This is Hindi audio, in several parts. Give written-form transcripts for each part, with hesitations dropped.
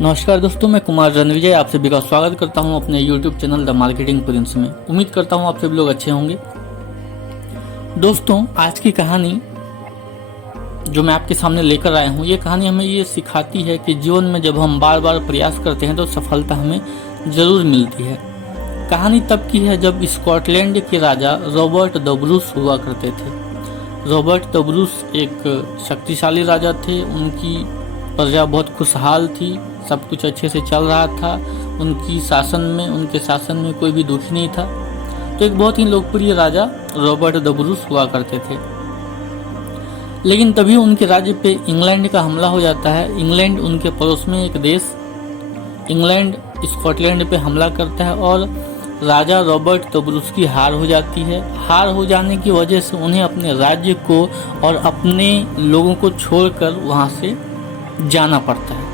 नमस्कार दोस्तों, मैं कुमार रणविजय आप सभी का स्वागत करता हूं अपने YouTube channel the marketing Prince में। उम्मीद करता हूं आप सभी लोग अच्छे होंगे। दोस्तों, आज की कहानी जो मैं आपके सामने लेकर आया हूं, ये कहानी हमें ये सिखाती है कि जीवन में जब हम बार बार प्रयास करते हैं तो सफलता हमें ज़रूर मिलती है। कहानी तब की है जब स्कॉटलैंड के राजा रॉबर्ट द ब्रूस हुआ करते थे। रॉबर्ट द ब्रूस एक शक्तिशाली राजा थे। उनकी प्रजा बहुत खुशहाल थी, सब कुछ अच्छे से चल रहा था। उनके शासन में कोई भी दुखी नहीं था। तो एक बहुत ही लोकप्रिय राजा रॉबर्ट द ब्रूस हुआ करते थे। लेकिन तभी उनके राज्य पे इंग्लैंड का हमला हो जाता है। इंग्लैंड, उनके पड़ोस में एक देश, इंग्लैंड स्कॉटलैंड पे हमला करता है और राजा रॉबर्ट द ब्रूस की हार हो जाती है। हार हो जाने की वजह से उन्हें अपने राज्य को और अपने लोगों को छोड़कर वहाँ से जाना पड़ता है।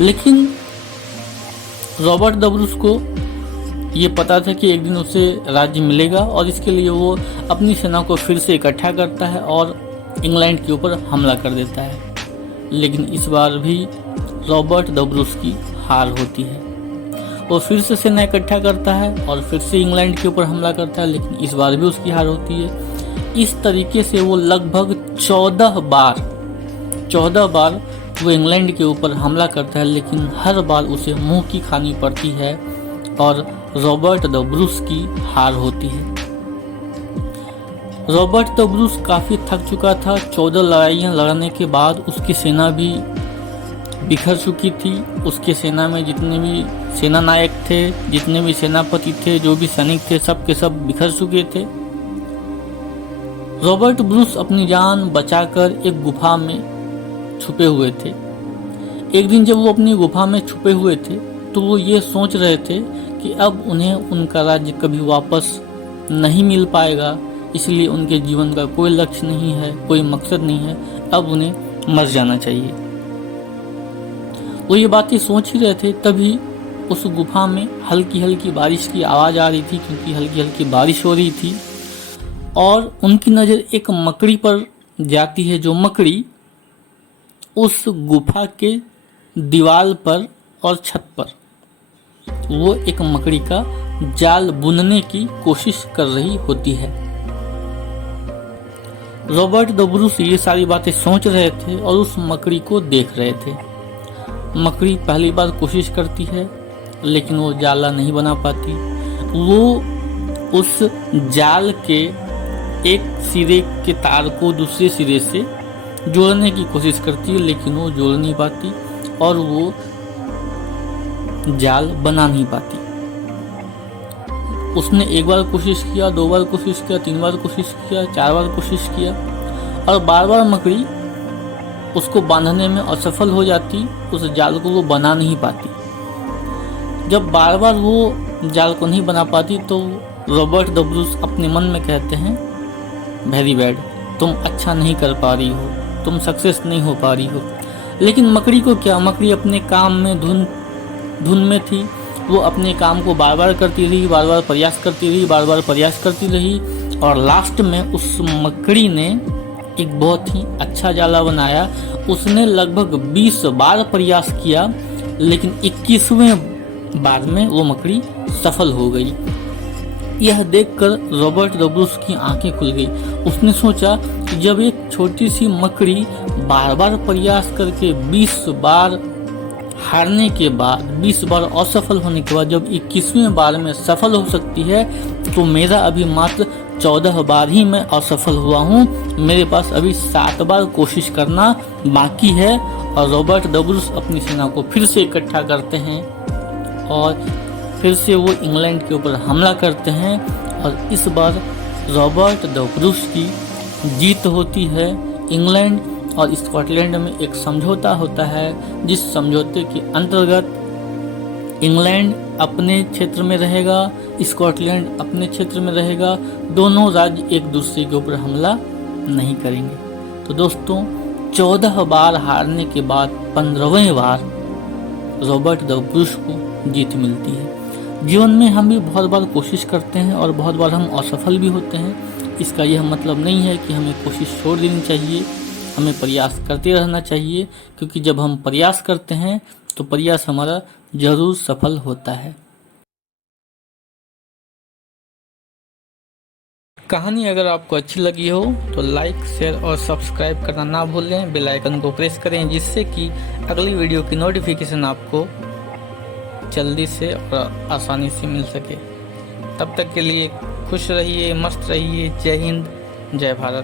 लेकिन रॉबर्ट द ब्रूस को ये पता था कि एक दिन उसे राज्य मिलेगा और इसके लिए वो अपनी सेना को फिर से इकट्ठा करता है और इंग्लैंड के ऊपर हमला कर देता है। लेकिन इस बार भी रॉबर्ट द ब्रूस की हार होती है। वो फिर से सेना इकट्ठा करता है और फिर से इंग्लैंड के ऊपर हमला करता है, लेकिन इस बार भी उसकी हार होती है। इस तरीके से वो लगभग 14 बार वो इंग्लैंड के ऊपर हमला करता है, लेकिन हर बार उसे मुंह की खानी पड़ती है और रॉबर्ट द ब्रूस की हार होती है। रॉबर्ट द ब्रूस काफ़ी थक चुका था। 14 लड़ाइयाँ लड़ने के बाद उसकी सेना भी बिखर चुकी थी। उसके सेना में जितने भी सेना नायक थे, जितने भी सेनापति थे, जो भी सैनिक थे, सब के सब बिखर चुके थे। रॉबर्ट ब्रूस अपनी जान बचाकर एक गुफा में छुपे हुए थे। एक दिन जब वो अपनी गुफा में छुपे हुए थे तो वो ये सोच रहे थे कि अब उन्हें उनका राज्य कभी वापस नहीं मिल पाएगा, इसलिए उनके जीवन का कोई लक्ष्य नहीं है, कोई मकसद नहीं है, अब उन्हें मर जाना चाहिए। वो ये बातें सोच ही रहे थे, तभी उस गुफा में हल्की हल्की बारिश की आवाज़ आ रही थी, क्योंकि हल्की हल्की बारिश हो रही थी। और उनकी नज़र एक मकड़ी पर जाती है। जो मकड़ी उस गुफा के दीवार पर और छत पर वो एक मकड़ी का जाल बुनने की कोशिश कर रही होती है। रॉबर्ट द ब्रूस ये सारी बातें सोच रहे थे और उस मकड़ी को देख रहे थे। मकड़ी पहली बार कोशिश करती है, लेकिन वो जाला नहीं बना पाती। वो उस जाल के एक सिरे के तार को दूसरे सिरे से जोड़ने की कोशिश करती है, लेकिन वो जोड़ नहीं पाती और वो जाल बना नहीं पाती। उसने एक बार कोशिश किया, 2 बार कोशिश किया, 3 बार कोशिश किया, 4 बार कोशिश किया और बार बार मकड़ी उसको बांधने में असफल हो जाती। उस जाल को वो बना नहीं पाती। जब बार बार वो जाल को नहीं बना पाती तो रॉबर्ट द ब्रूस अपने मन में कहते हैं, वेरी बैड, तुम अच्छा नहीं कर पा रही हो, तुम सक्सेस नहीं हो पा रही हो। लेकिन मकड़ी को क्या, मकड़ी अपने काम में धुन में थी। वो अपने काम को बार बार करती रही, बार बार प्रयास करती रही और लास्ट में उस मकड़ी ने एक बहुत ही अच्छा जाला बनाया। उसने लगभग 20 बार प्रयास किया, लेकिन 21वें बार में वो मकड़ी सफल हो गई। यह देखकर रॉबर्ट द ब्रूस की आंखें खुल गई। उसने सोचा कि जब एक छोटी सी मकड़ी बार बार प्रयास करके 20 बार हारने के बाद, 20 बार असफल होने के बाद जब 21वें बार में सफल हो सकती है, तो मेरा अभी मात्र 14 बार ही मैं असफल हुआ हूँ। मेरे पास अभी 7 बार कोशिश करना बाकी है। और रॉबर्ट द ब्रूस अपनी सेना को फिर से इकट्ठा करते हैं और फिर से वो इंग्लैंड के ऊपर हमला करते हैं और इस बार रॉबर्ट द ब्रूस की जीत होती है। इंग्लैंड और स्कॉटलैंड में एक समझौता होता है, जिस समझौते के अंतर्गत इंग्लैंड अपने क्षेत्र में रहेगा, स्कॉटलैंड अपने क्षेत्र में रहेगा। दोनों राज्य एक दूसरे के ऊपर हमला नहीं करेंगे। तो दोस्तों, 14 बार हारने के बाद 15वें बार रॉबर्ट द ब्रूस को जीत मिलती है। जीवन में हम भी बहुत बार कोशिश करते हैं और बहुत बार हम असफल भी होते हैं। इसका यह मतलब नहीं है कि हमें कोशिश छोड़ देनी चाहिए। हमें प्रयास करते रहना चाहिए, क्योंकि जब हम प्रयास करते हैं तो प्रयास हमारा जरूर सफल होता है। कहानी अगर आपको अच्छी लगी हो तो लाइक, शेयर और सब्सक्राइब करना ना भूलें। बेल आइकन को प्रेस करें, जिससे कि अगली वीडियो की नोटिफिकेशन आपको जल्दी से और आसानी से मिल सके। तब तक के लिए खुश रहिए, मस्त रहिए। जय हिंद, जय भारत।